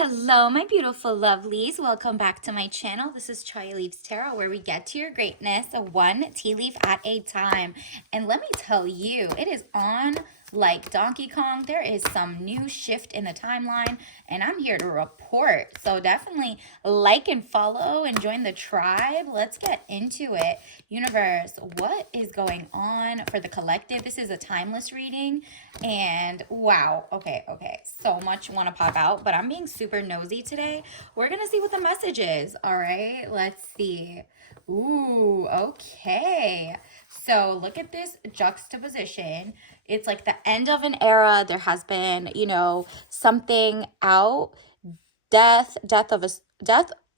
Hello, my beautiful lovelies. Welcome back to my channel. This is Chai Leaves Tarot, where we get to your greatness one tea leaf at a time. And let me tell you, it is on like Donkey Kong. There is some new shift in the timeline, and I'm here to report. So definitely like and follow and join the tribe. Let's get into it. Universe, what is going on for the collective? This is a timeless reading, and wow, okay. So much want to pop out, but I'm being super nosy today. We're gonna see what the message is. All right, let's see. Ooh, okay. So look at this juxtaposition. It's like the end of an era. There has been, something out, death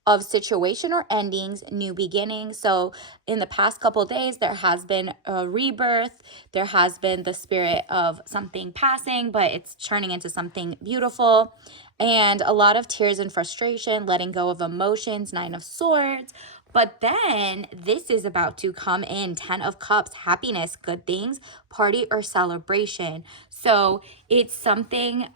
of situation or endings, new beginnings. So in the past couple of days, there has been a rebirth. There has been the spirit of something passing, but it's turning into something beautiful. And a lot of tears and frustration, letting go of emotions, Nine of Swords. But then this is about to come in, 10 of Cups, happiness, good things, party or celebration. So it's something,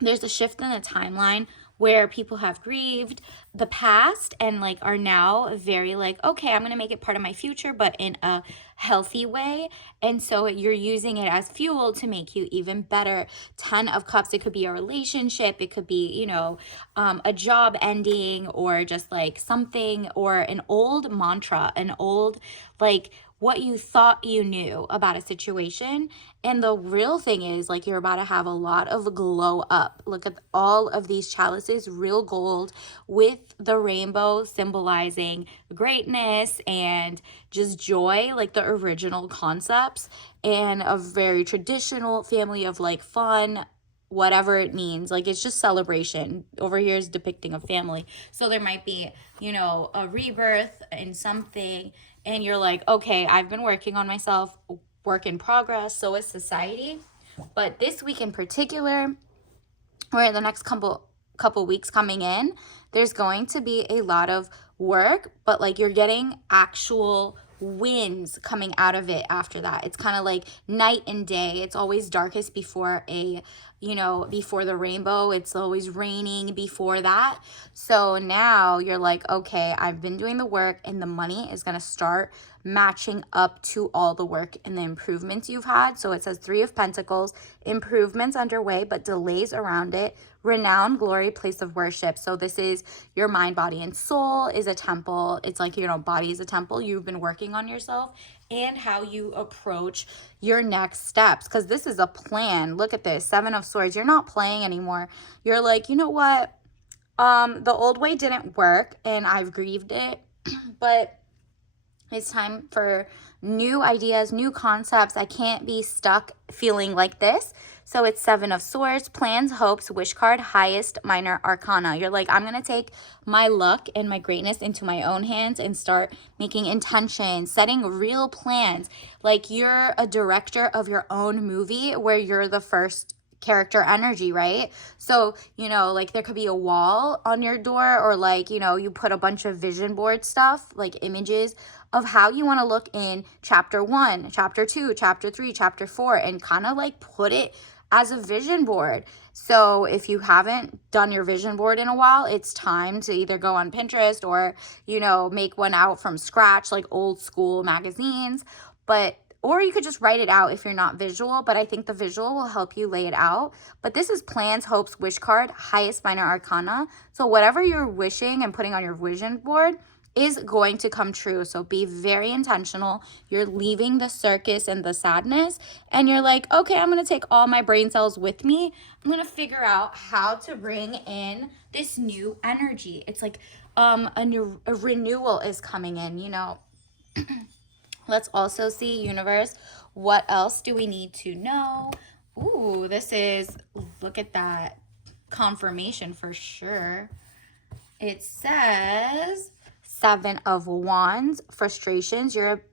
there's a shift in the timeline where people have grieved the past and like are now very like, okay, I'm going to make it part of my future, but in a healthy way. And so you're using it as fuel to make you even better. 10 of Cups, it could be a relationship, it could be, a job ending, or just like something, or an old mantra, an old like what you thought you knew about a situation. And the real thing is, like, you're about to have a lot of glow up. Look at all of these chalices, real gold with the rainbow symbolizing greatness and just joy, like the original concepts, and a very traditional family of like fun, whatever it means. Like, it's just celebration. Over here is depicting a family. So there might be, a rebirth in something, and you're like, okay, I've been working on myself, work in progress, so is society. But this week in particular, or in the next couple weeks coming in, there's going to be a lot of work, but like you're getting actual wins coming out of it after that. It's kind of like night and day. It's always darkest before before the rainbow. It's always raining before that. So now you're like, okay, I've been doing the work, and the money is going to start matching up to all the work and the improvements you've had. So it says 3 of Pentacles, improvements underway, but delays around it. Renowned glory, place of worship. So this is your mind, body, and soul is a temple. It's like, body is a temple. You've been working on yourself and how you approach your next steps, because this is a plan. Look at this, 7 of Swords. You're not playing anymore. You're like, you know what? The old way didn't work and I've grieved it, but it's time for new ideas, new concepts. I can't be stuck feeling like this. So it's 7 of Swords, plans, hopes, wish card, highest minor arcana. You're like, I'm going to take my luck and my greatness into my own hands and start making intentions, setting real plans. Like, you're a director of your own movie where you're the first character energy, right? So, like there could be a wall on your door, or like, you put a bunch of vision board stuff, like images of how you want to look in chapter 1, chapter 2, chapter 3, chapter 4, and kind of like put it as a vision board. So if you haven't done your vision board in a while, it's time to either go on Pinterest or, make one out from scratch, like old school magazines. Or you could just write it out if you're not visual, but I think the visual will help you lay it out. But this is plans, hopes, wish card, highest minor arcana. So whatever you're wishing and putting on your vision board is going to come true. So be very intentional. You're leaving the circus and the sadness, and you're like, okay, I'm going to take all my brain cells with me. I'm going to figure out how to bring in this new energy. It's like a renewal is coming in, Let's also see, universe, what else do we need to know? Ooh, look at that confirmation for sure. It says 7 of Wands, frustrations. You're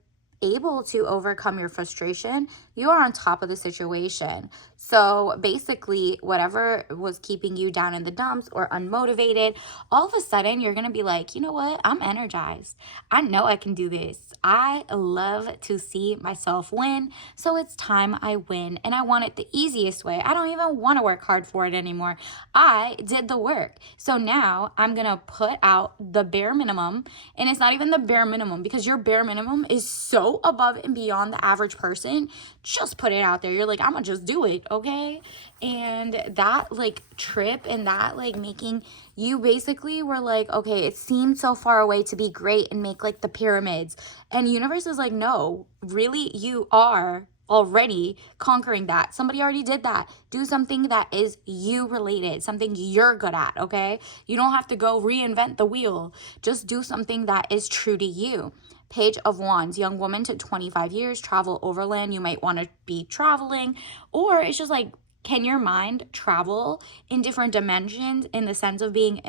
able to overcome your frustration. You are on top of the situation. So basically, whatever was keeping you down in the dumps or unmotivated, all of a sudden you're going to be like, you know what? I'm energized. I know I can do this. I love to see myself win. So it's time I win. And I want it the easiest way. I don't even want to work hard for it anymore. I did the work. So now I'm going to put out the bare minimum. And it's not even the bare minimum, because your bare minimum is so above and beyond the average person. Just put it out there. You're like, I'm going to just do it. Okay. And that like trip and that like making you basically were like, okay, it seemed so far away to be great and make like the pyramids. And universe is like, no, really, you are already conquering that. Somebody already did that. Do something that is you related, something you're good at, okay? You don't have to go reinvent the wheel. Just do something that is true to you. Page of Wands, young woman to 25 years, travel overland. You might want to be traveling, or it's just like, can your mind travel in different dimensions in the sense of being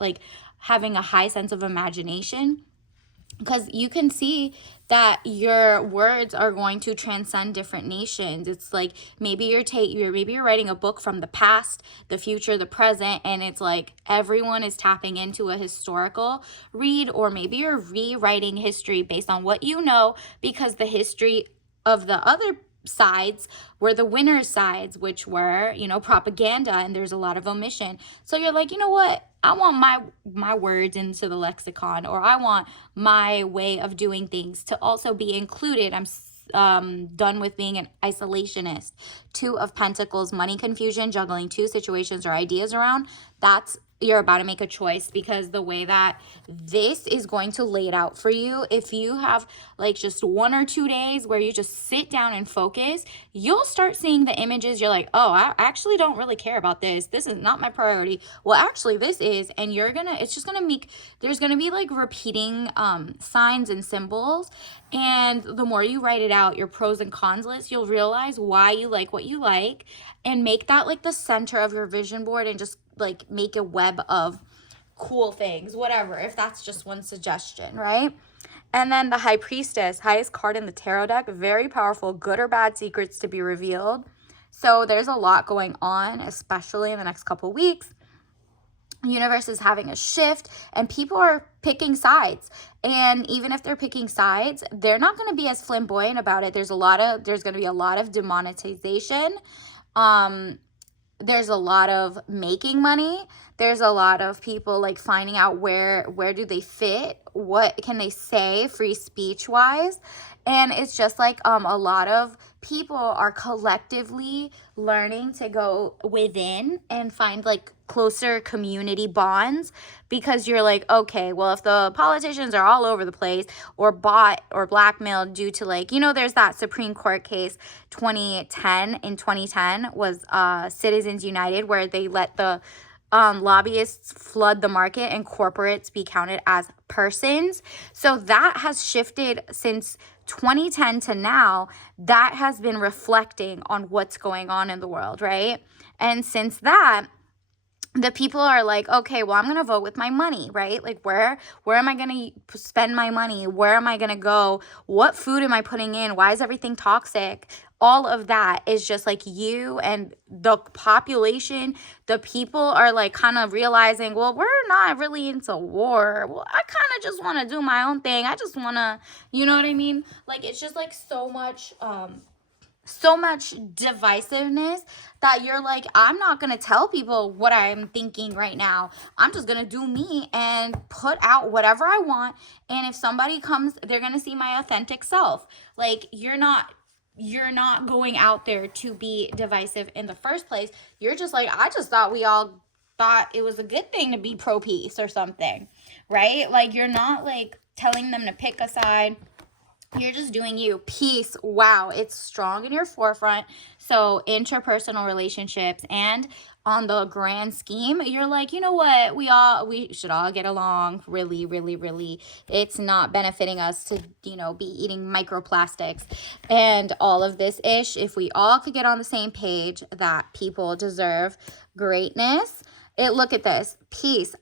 like having a high sense of imagination? Because you can see that your words are going to transcend different nations. It's like maybe you're writing a book from the past, the future, the present, and it's like everyone is tapping into a historical read, or maybe you're rewriting history based on what you know, because the history of the other sides were the winners' sides, which were, propaganda, and there's a lot of omission. So you're like, you know what? I want my words into the lexicon, or I want my way of doing things to also be included. I'm done with being an isolationist. Two of Pentacles, money confusion, juggling two situations or ideas around. You're about to make a choice, because the way that this is going to lay it out for you, if you have like just 1 or 2 days where you just sit down and focus, you'll start seeing the images. You're like, oh, I actually don't really care about this. This is not my priority. Well, actually this is. And there's gonna be like repeating signs and symbols. And the more you write it out, your pros and cons list, you'll realize why you like what you like, and make that like the center of your vision board, and just like make a web of cool things, whatever, if that's just one suggestion, right? And then the High Priestess, highest card in the tarot deck, very powerful, good or bad secrets to be revealed. So there's a lot going on, especially in the next couple weeks. Universe is having a shift, and people are picking sides. And even if they're picking sides, they're not going to be as flamboyant about it. There's going to be a lot of demonetization. There's a lot of making money. There's a lot of people like finding out where do they fit, what can they say free speech wise. And it's just like a lot of people are collectively learning to go within and find like closer community bonds, because you're like, okay, well, if the politicians are all over the place or bought or blackmailed due to like, there's that Supreme Court case in 2010 was Citizens United, where they let the lobbyists flood the market and corporates be counted as persons. So that has shifted since 2010 to now. That has been reflecting on what's going on in the world, right? And since that, the people are like, okay, well, I'm going to vote with my money, right? Like, where am I going to spend my money? Where am I going to go? What food am I putting in? Why is everything toxic? All of that is just like you and the population. The people are like kind of realizing, well, we're not really into war. Well, I kind of just want to do my own thing. I just want to, you know what I mean? Like, it's just like so much divisiveness that you're like, I'm not going to tell people what I'm thinking right now. I'm just going to do me and put out whatever I want. And if somebody comes, they're going to see my authentic self. Like, you're not going out there to be divisive in the first place. You're just like, I just thought we all thought it was a good thing to be pro-peace or something, right? Like, you're not like telling them to pick a side. You're just doing you. Peace. Wow. It's strong in your forefront. So interpersonal relationships and on the grand scheme, you're like, you know what? We should all get along. Really, really, really. It's not benefiting us to, be eating microplastics and all of this ish. If we all could get on the same page that people deserve greatness. Look at this. Peace.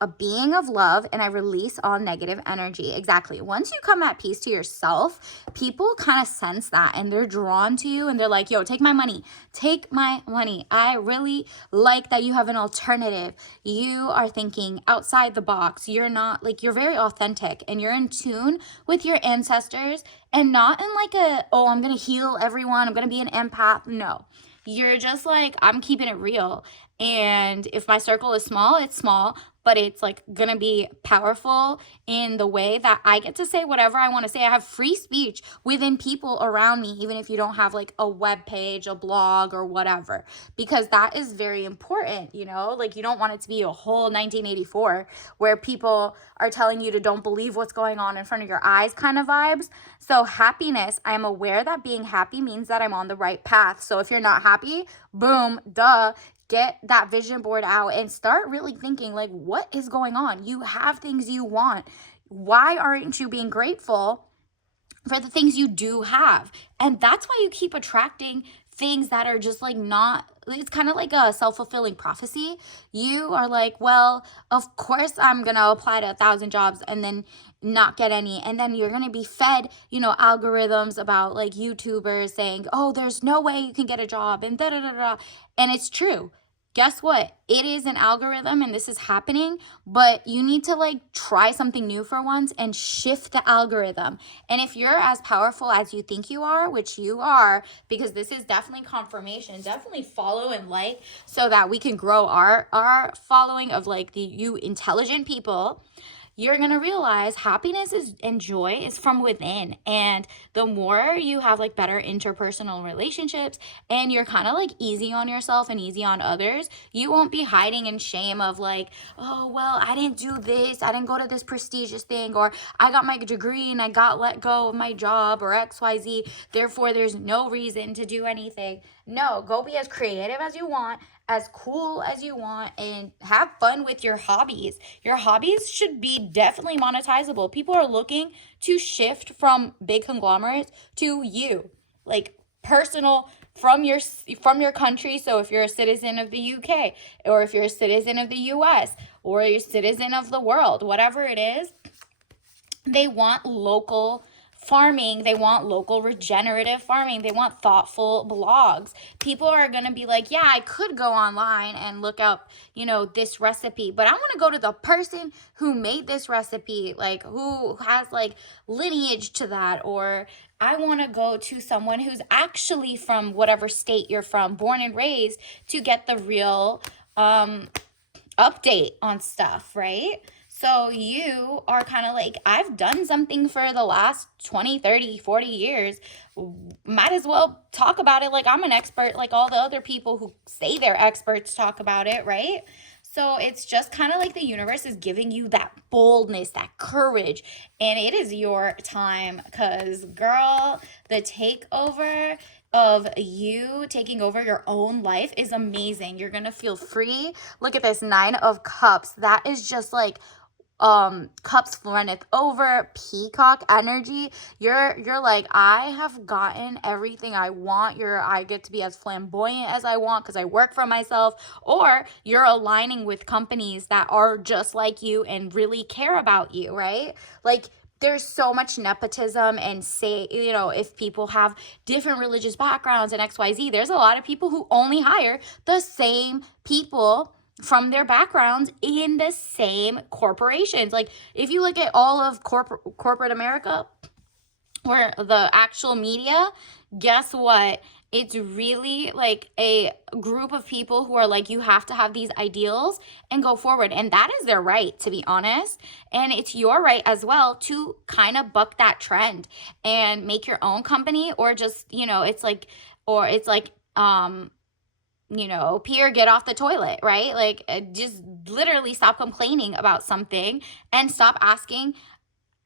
a being of love, and I release all negative energy. Exactly. Once you come at peace to yourself, people kind of sense that and they're drawn to you and they're like, yo, take my money. Take my money. I really like that you have an alternative. You are thinking outside the box. You're not like, you're very authentic and you're in tune with your ancestors, and not in like a, oh, I'm going to heal everyone, I'm going to be an empath. No. You're just like, I'm keeping it real. And if my circle is small, it's small, but it's like gonna be powerful in the way that I get to say whatever I want to say. I have free speech within people around me, even if you don't have like a web page, a blog, or whatever, because that is very important, you know? Like, you don't want it to be a whole 1984 where people are telling you to don't believe what's going on in front of your eyes kind of vibes. So happiness, I'm aware that being happy means that I'm on the right path. So if you're not happy, boom, duh, get that vision board out and start really thinking like, what is going on? You have things you want. Why aren't you being grateful for the things you do have? And that's why you keep attracting things that are just like not, it's kind of like a self-fulfilling prophecy. You are like, well, of course I'm gonna apply to 1,000 jobs and then not get any, and then you're gonna be fed, you know, algorithms about like YouTubers saying, oh, there's no way you can get a job and da da da da. And it's true. Guess what? It is an algorithm and this is happening, but you need to like try something new for once and shift the algorithm. And if you're as powerful as you think you are, which you are, because this is definitely confirmation, definitely follow and like so that we can grow our following of like the you intelligent people. You're going to realize happiness is and joy is from within. And the more you have like better interpersonal relationships and you're kind of like easy on yourself and easy on others, you won't be hiding in shame of like, oh, well, I didn't do this. I didn't go to this prestigious thing, or I got my degree and I got let go of my job, or XYZ. Therefore, there's no reason to do anything. No, go be as creative as you want, as cool as you want, and have fun with your hobbies. Your hobbies should be definitely monetizable. People are looking to shift from big conglomerates to you, like personal from your country. So if you're a citizen of the UK, or if you're a citizen of the US, or you're a citizen of the world, whatever it is, they want local farming, they want local regenerative farming, they want thoughtful blogs. People are going to be like, yeah, I could go online and look up, you know, this recipe, but I want to go to the person who made this recipe, like who has like lineage to that, or I want to go to someone who's actually from whatever state you're from, born and raised, to get the real update on stuff, right? So you are kind of like, I've done something for the last 20, 30, 40 years. Might as well talk about it like I'm an expert, like all the other people who say they're experts talk about it, right? So it's just kind of like the universe is giving you that boldness, that courage, and it is your time, because girl, the takeover of you taking over your own life is amazing. You're gonna feel free. Look at this 9 of Cups. That is just like cups runneth over, peacock energy. You're like, I have gotten everything I want. I get to be as flamboyant as I want because I work for myself. Or you're aligning with companies that are just like you and really care about you, right? Like, there's so much nepotism, and say, you know, if people have different religious backgrounds and XYZ, there's a lot of people who only hire the same people from their backgrounds in the same corporations. Like, if you look at all of corporate America, or the actual media, guess what? It's really like a group of people who are like, you have to have these ideals and go forward. And that is their right, to be honest. And it's your right as well to kind of buck that trend and make your own company, or just, you know, it's like, you know, Pierre, get off the toilet, right? Like, just literally stop complaining about something and stop asking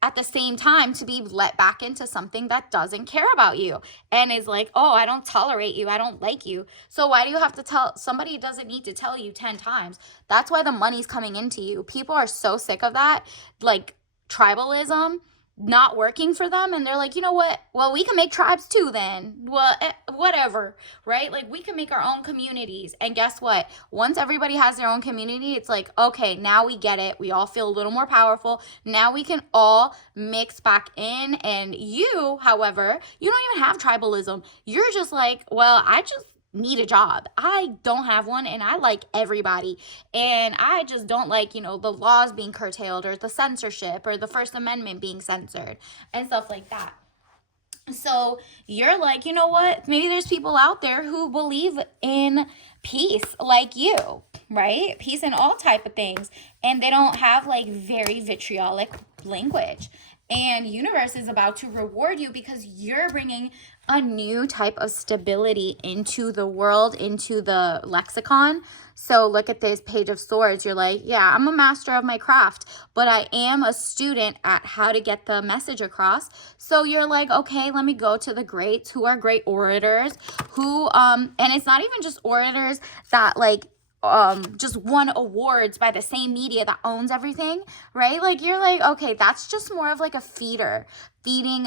at the same time to be let back into something that doesn't care about you and is like, oh, I don't tolerate you, I don't like you. So why do you have to tell somebody? Doesn't need to tell you 10 times. That's why the money's coming into you. People are so sick of that, like tribalism. not working for them, and they're like, you know what, well, we can make tribes too then. Well, whatever, right? Like, we can make our own communities. And guess what, once everybody has their own community, it's like, okay, now we get it, we all feel a little more powerful, now we can all mix back in. And you, however, you don't even have tribalism. You're just like, well, I just need a job, I don't have one, and I like everybody, and I just don't like, the laws being curtailed, or the censorship, or the First Amendment being censored, and stuff like that. So you're like, you know what, maybe there's people out there who believe in peace like you, right? Peace in all type of things, and they don't have like very vitriolic language. And universe is about to reward you because you're bringing a new type of stability into the world, into the lexicon. So look at this Page of Swords. You're like, yeah, I'm a master of my craft, but I am a student at how to get the message across. So you're like, okay, let me go to the greats who are great orators, who and it's not even just orators that like just won awards by the same media that owns everything, right? Like, you're like, okay, that's just more of like a feeding,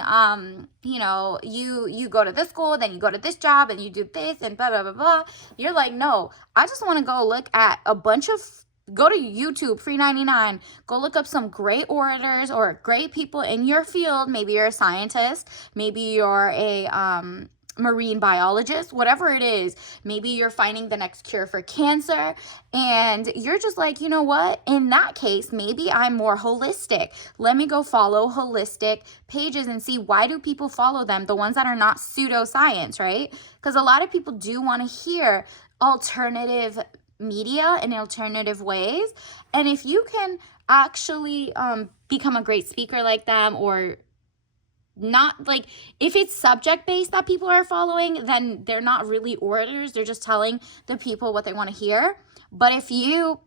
you go to this school, then you go to this job, and you do this, and blah blah blah blah. You're like, no, I just want to go look at go to YouTube, free 99, go look up some great orators or great people in your field. Maybe you're a scientist, maybe you're a marine biologist, whatever it is. Maybe you're finding the next cure for cancer, and you're just like, you know what, in that case, maybe I'm more holistic. Let me go follow holistic pages and see, why do people follow them, the ones that are not pseudoscience, right? Because a lot of people do want to hear alternative media in alternative ways. And if you can actually become a great speaker like them, or not, like, if it's subject based that people are following, then they're not really orators, they're just telling the people what they want to hear. But if you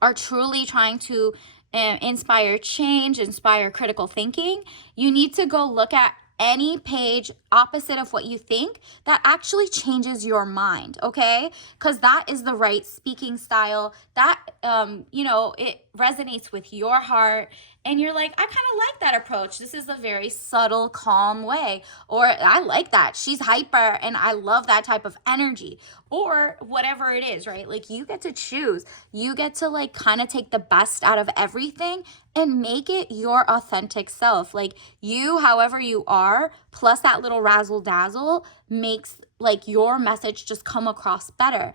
are truly trying to inspire change, inspire critical thinking, you need to go look at any page opposite of what you think that actually changes your mind, okay? Because that is the right speaking style. That, it resonates with your heart. And you're like, I kind of like that approach. This is a very subtle, calm way. Or I like that. She's hyper and I love that type of energy. Or whatever it is, right? Like, you get to choose. You get to like kind of take the best out of everything and make it your authentic self. Like, you, however you are, plus that little razzle dazzle, makes like your message just come across better.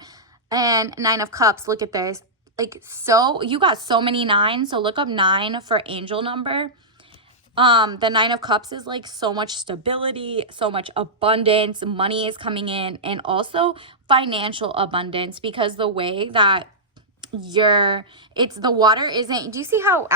And Nine of Cups, look at this. Like, so you got so many nines. So look up 9 for angel number. The Nine of Cups is like so much stability, so much abundance, money is coming in, and also financial abundance, because the way that the water isn't, do you see how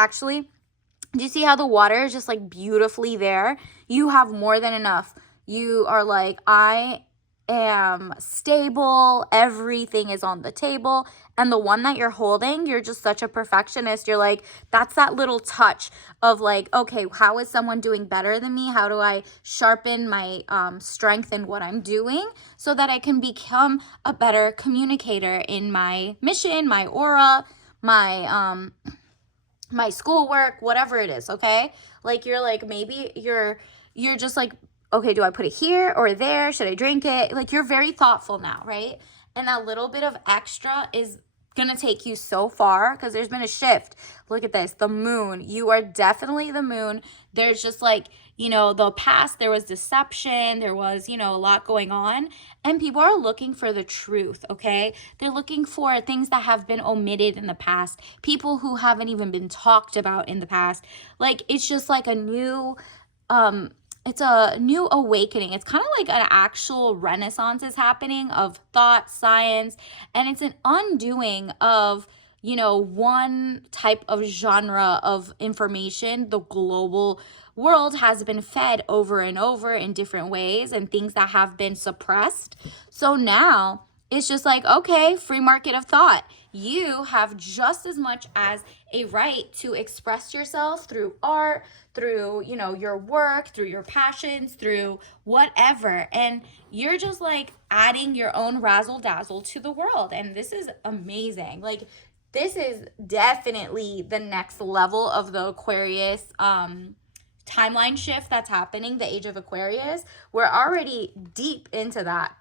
the water is just like beautifully there? You have more than enough. You are like, I am stable, everything is on the table. And the one that you're holding, you're just such a perfectionist. You're like, that's that little touch of like, okay, how is someone doing better than me? How do I sharpen my strength in what I'm doing so that I can become a better communicator in my mission, my aura, my schoolwork, whatever it is, okay? Like, you're like, maybe you're just like, okay, do I put it here or there? Should I drink it? Like, you're very thoughtful now, right? And that little bit of extra is gonna take you so far, because there's been a shift. Look at this, the moon. You are definitely the moon. There's just like, the past, there was deception, there was, a lot going on, and people are looking for the truth, okay? They're looking for things that have been omitted in the past, people who haven't even been talked about in the past. Like, it's just like a new it's a new awakening. It's kind of like an actual renaissance is happening of thought, science, and it's an undoing of, one type of genre of information. The global world has been fed over and over in different ways, and things that have been suppressed. So now it's just like, okay, free market of thought. You have just as much as a right to express yourself through art, through, your work, through your passions, through whatever. And you're just like adding your own razzle dazzle to the world. And this is amazing. Like, this is definitely the next level of the Aquarius timeline shift that's happening, the age of Aquarius. We're already deep into that.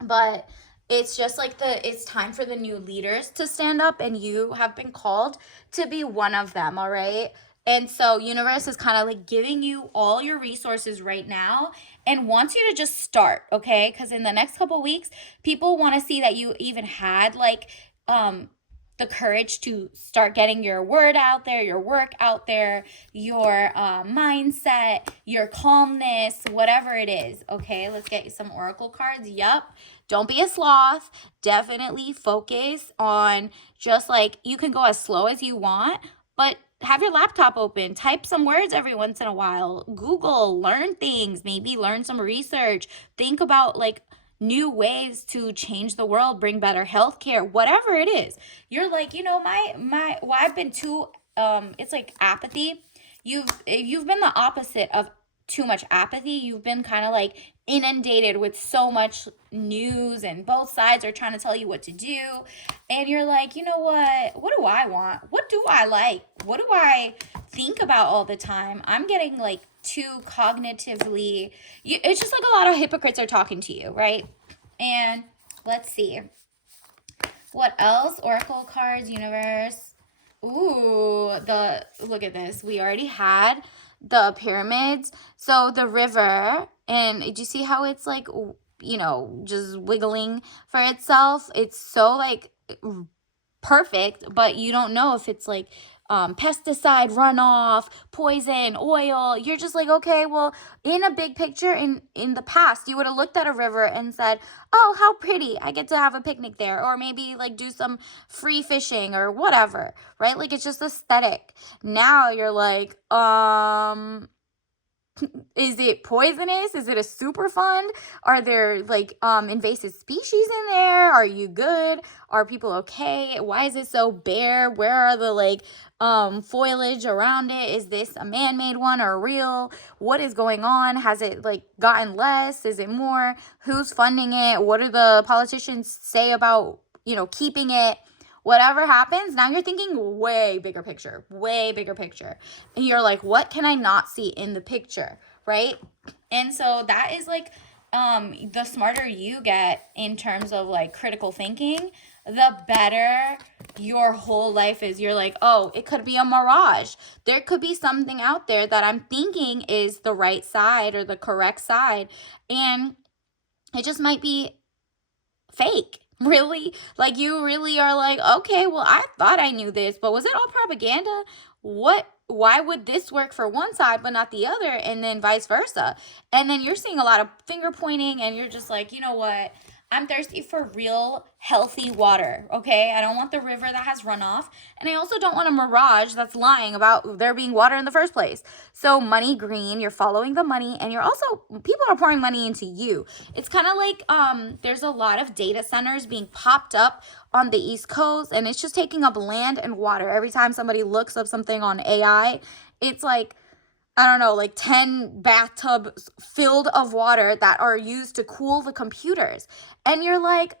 But it's just like it's time for the new leaders to stand up, and you have been called to be one of them, all right? And so universe is kind of like giving you all your resources right now and wants you to just start, okay? Because in the next couple weeks, people want to see that you even had like the courage to start getting your word out there, your work out there, your mindset, your calmness, whatever it is. Okay, let's get you some oracle cards. Yup. Don't be a sloth. Definitely focus on just like you can go as slow as you want, but have your laptop open. Type some words every once in a while. Google, learn things, maybe learn some research. Think about like new ways to change the world, bring better healthcare, whatever it is. You're like, why I've been too it's like apathy. You've been the opposite of too much apathy. You've been kind of like inundated with so much news, and both sides are trying to tell you what to do, and you're like, what do I want? What do I like? What do I think about all the time? I'm getting like too cognitively, it's just like a lot of hypocrites are talking to you, right? And let's see what else. Oracle cards, universe. Ooh, look at this. We already had the pyramids. So the river, and do you see how it's like, just wiggling for itself? It's so like perfect, but you don't know if it's like pesticide runoff, poison, oil. You're just like, okay, well, in a big picture, in the past, you would have looked at a river and said, oh, how pretty, I get to have a picnic there, or maybe like do some free fishing or whatever, right? Like it's just aesthetic. Now you're like, is it poisonous? Is it a super fund? Are there like invasive species in there? Are you good? Are people okay? Why is it so bare? Where are the like foliage around it? Is this a man-made one or real? What is going on? Has it like gotten less? Is it more? Who's funding it? What do the politicians say about, keeping it? Whatever happens, now you're thinking way bigger picture. And you're like, what can I not see in the picture, right? And so that is like the smarter you get in terms of like critical thinking, the better your whole life is. You're like, oh, it could be a mirage. There could be something out there that I'm thinking is the right side or the correct side, and it just might be fake. Really? Like you really are like, okay, well, I thought I knew this, but was it all propaganda? Why would this work for one side but not the other, and then vice versa? And then you're seeing a lot of finger pointing, and you're just like, you know what? I'm thirsty for real healthy water, okay? I don't want the river that has runoff, and I also don't want a mirage that's lying about there being water in the first place. So money green, you're following the money, and you're also, people are pouring money into you. It's kind of like there's a lot of data centers being popped up on the East Coast, and it's just taking up land and water. Every time somebody looks up something on AI, it's like, I don't know, like 10 bathtubs filled of water that are used to cool the computers. And you're like,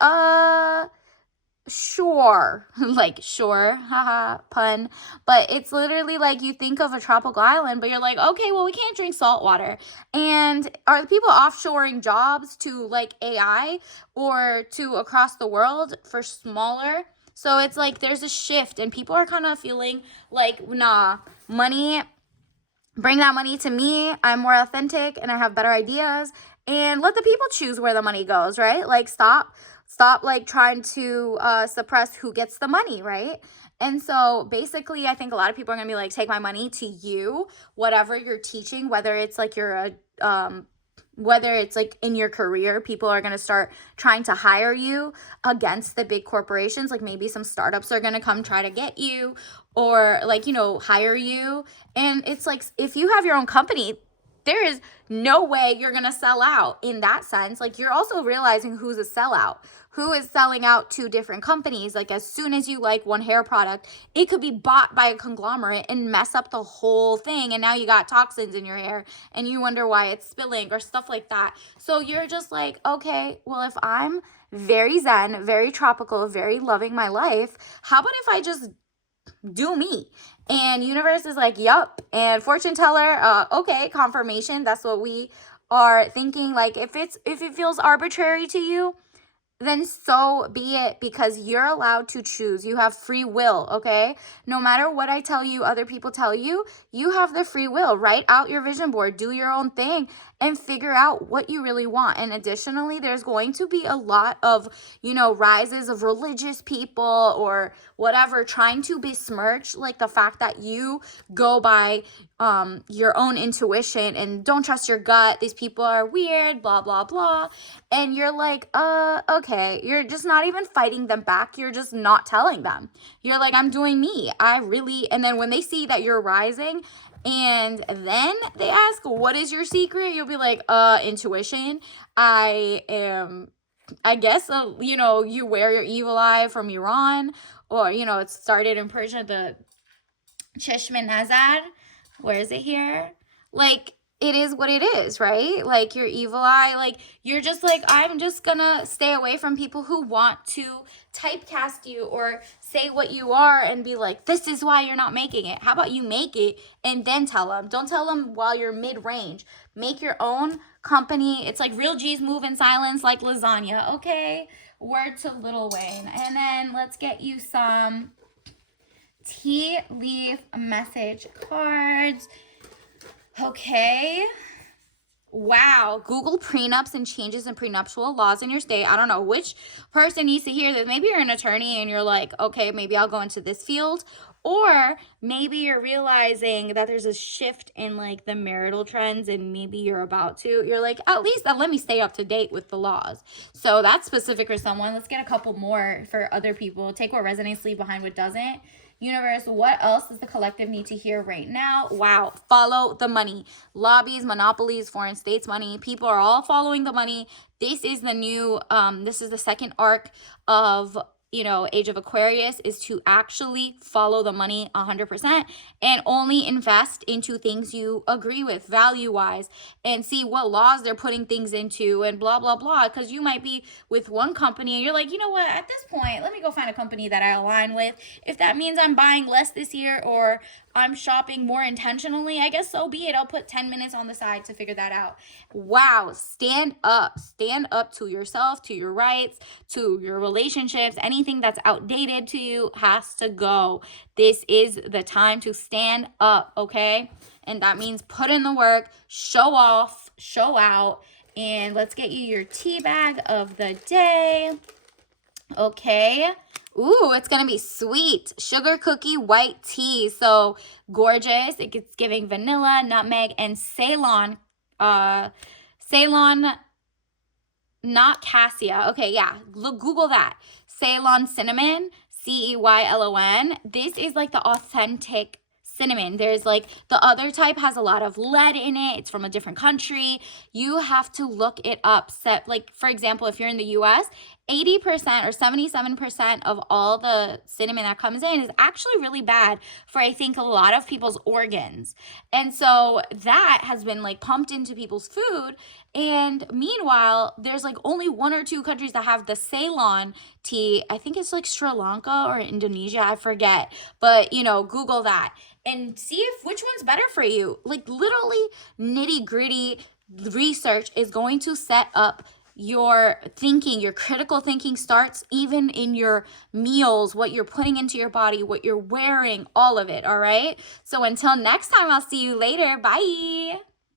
sure. Like, sure, haha, pun. But it's literally like you think of a tropical island, but you're like, okay, well, we can't drink salt water. And are the people offshoring jobs to like AI or to across the world for smaller? So it's like there's a shift, and people are kind of feeling like, nah, bring that money to me. I'm more authentic and I have better ideas, and let the people choose where the money goes, right? Like stop like trying to suppress who gets the money, right? And so basically, I think a lot of people are going to be like, take my money to you, whatever you're teaching, whether it's like whether it's like in your career, people are going to start trying to hire you against the big corporations. Like maybe some startups are going to come try to get you, or like, hire you. And it's like, if you have your own company, there is no way you're going to sell out in that sense. Like you're also realizing who's a sellout, who is selling out to different companies. Like as soon as you like one hair product, it could be bought by a conglomerate and mess up the whole thing. And now you got toxins in your hair and you wonder why it's spilling or stuff like that. So you're just like, okay, well, if I'm very zen, very tropical, very loving my life, how about if I just do me. And universe is like, yup. And fortune teller, okay, confirmation. That's what we are thinking. Like, if it feels arbitrary to you, then so be it, because you're allowed to choose. You have free will, okay? No matter what I tell you, other people tell you, you have the free will. Write out your vision board, do your own thing, and figure out what you really want. And additionally, there's going to be a lot of, rises of religious people or whatever trying to besmirch like the fact that you go by your own intuition and don't trust your gut. These people are weird, blah, blah, blah. And you're like, okay. You're just not even fighting them back. You're just not telling them. You're like, I'm doing me. And then when they see that you're rising, and then they ask, what is your secret? You'll be like, intuition. I guess, you wear your evil eye from Iran, or, it started in Persia, the Cheshmenazar. Where is it here? Like, it is what it is, right? Like, your evil eye, like, you're just like, I'm just gonna stay away from people who want to typecast you or say what you are and be like, this is why you're not making it. How about you make it and then tell them? Don't tell them while you're mid-range. Make your own company. It's like real G's move in silence like lasagna, okay? Word to Lil Wayne. And then let's get you some tea leaf message cards. Okay. Wow. Google prenups and changes in prenuptial laws in your state. I don't know which person needs to hear this. Maybe you're an attorney and you're like, okay, maybe I'll go into this field. Or maybe you're realizing that there's a shift in like the marital trends and maybe you're like, at least let me stay up to date with the laws. So that's specific for someone. Let's get a couple more for other people. Take what resonates, leave behind what doesn't. Universe, what else does the collective need to hear right now? Wow. Follow the money. Lobbies, monopolies, foreign states money. People are all following the money. This is the new, this is the second arc of, Age of Aquarius, is to actually follow the money 100% and only invest into things you agree with value-wise and see what laws they're putting things into and blah, blah, blah. Because you might be with one company and you're like, you know what, at this point, let me go find a company that I align with. If that means I'm buying less this year or I'm shopping more intentionally, I guess so be it. I'll put 10 minutes on the side to figure that out. Wow. Stand up. Stand up to yourself, to your rights, to your relationships. Anything that's outdated to you has to go. This is the time to stand up, okay? And that means put in the work, show off, show out. And let's get you your tea bag of the day. Okay. Ooh, it's going to be sweet. Sugar cookie white tea. So gorgeous. It's giving vanilla, nutmeg, and Ceylon. Ceylon, not cassia. Okay, yeah. Google that. Ceylon cinnamon, Ceylon. This is like the authentic cinnamon. There's like the other type has a lot of lead in it. It's from a different country. You have to look it up. Like, for example, if you're in the US, 80% or 77% of all the cinnamon that comes in is actually really bad for, I think, a lot of people's organs. And so that has been like pumped into people's food. And meanwhile, there's like only 1 or 2 countries that have the Ceylon tea. I think it's like Sri Lanka or Indonesia. I forget. But, Google that and see which one's better for you. Like, literally nitty gritty research is going to set up your thinking. Your critical thinking starts even in your meals, what you're putting into your body, what you're wearing, all of it. All right. So until next time, I'll see you later. Bye.